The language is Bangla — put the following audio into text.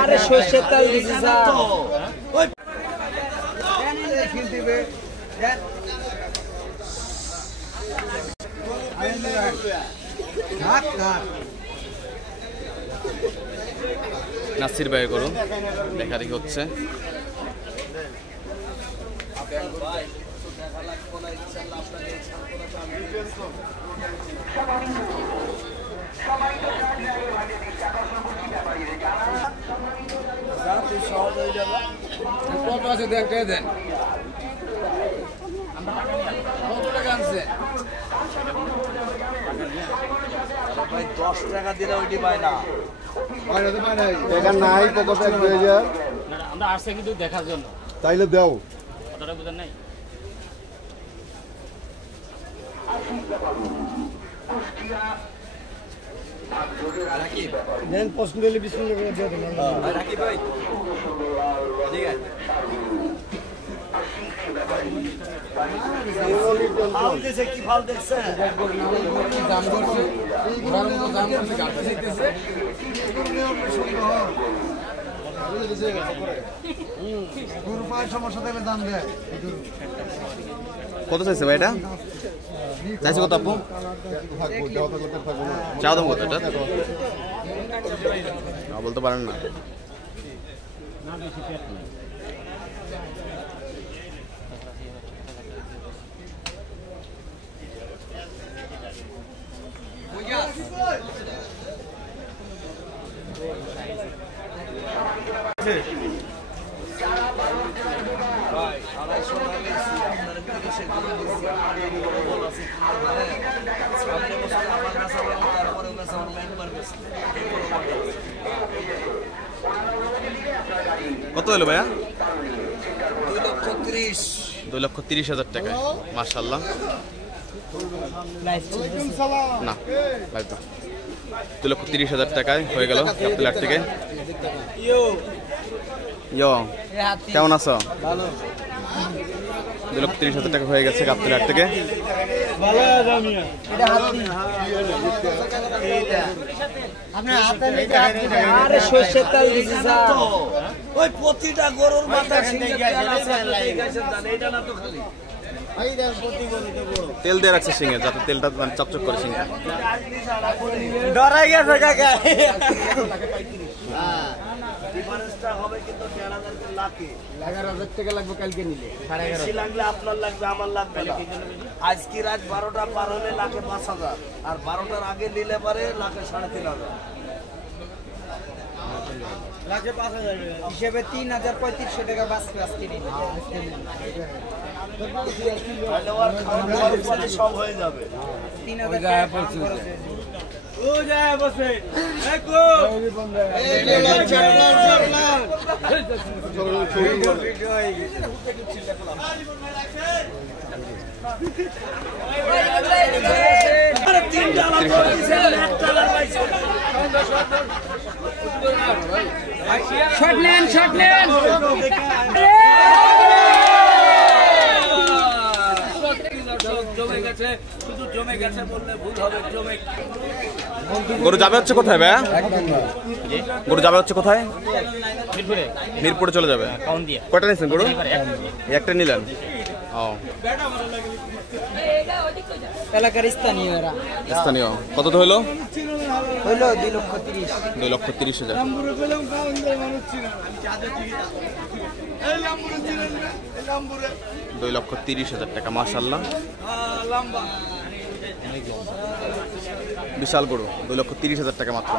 আরে সরষের তেল দিছি স্যার ওই দিবে নাসির ভাই করুন দেখা দেখি হচ্ছে কত আছে দেন কত টাকা আনছে ভাই 10 টাকা দিলে ওইটি পায় না টাকা নাই পকেটে 2000 আমরা আসছে কিন্তু দেখার জন্য তাইলে দাও কথাটা বুঝেন নাই দেন পছন্দ হলে বিসমিল্লাহ করে দিয়ে দেন রাকিব ভাই ঠিক আছে ফাল দিছে কি ফাল দেখছে দাম করছে ওরার মতো দাম করছে গাড়ি চাইতেছে সমস্যা থাকলে দাম দেয় কত চাইছে ভাই এটা চাইছে কত আপু চাও দাম কত এটা বলতে পারেন না কত হলো ভাইয়া 2,30,000 টাকা মাশাআল্লাহ না 2,30,000 টাকায় হয়ে গেল গাবতলী হাট থেকে ইয়ো কেমন আছো ভালো 2,30,000 টাকা হয়ে গেছে গাবতলী হাট থেকে আরে সরষের তেল দিছি স্যার ওই প্রতিটা গরুর মাথা সিঙ্গে তেল আছে এটা না তো খালি তেল দিয়ে রাখছে সিঙ্গে যাতে তেলটা মানে চকচক করে সিঙ্গে ডরাই গেছে কাকা ডিফারেন্সটা হবে কিন্তু 11,000 লাখে 11,000 টাকা লাগবে কালকে নিলে 11,500 লাগলে আপনার লাগবে আমার লাগবে না আজকে রাত 12টা পার হলে লাখে 5,000 আর 12টার আগে নিলে পারে লাখে 3,500 লাখে 5,000 হিসেবে 3,3500 টাকা বাঁচবে আজকে নিলে সব হয়ে যাবে 3,000 টাকা পড়ছে ও যায় বসে দেখো এই আরে তিনটা লাখ দিছে একটা লাখ পাইছে শট নেন জমে গেছে শুধু জমে গেছে বললে ভুল হবে জমে গরু যাবে হচ্ছে কোথায় ভাইয়া গরু যাবে হচ্ছে কোথায় মিরপুরে চলে যাবে কয়টা নিয়েছেন গরু একটা নিলেন ও এলাকার স্থানীয়রা স্থানীয় কত তো হলো 2,30,000 2,30,000 2,30,000 টাকা মাশাআল্লাহ বিশাল গরু 2,30,000 টাকা মাত্র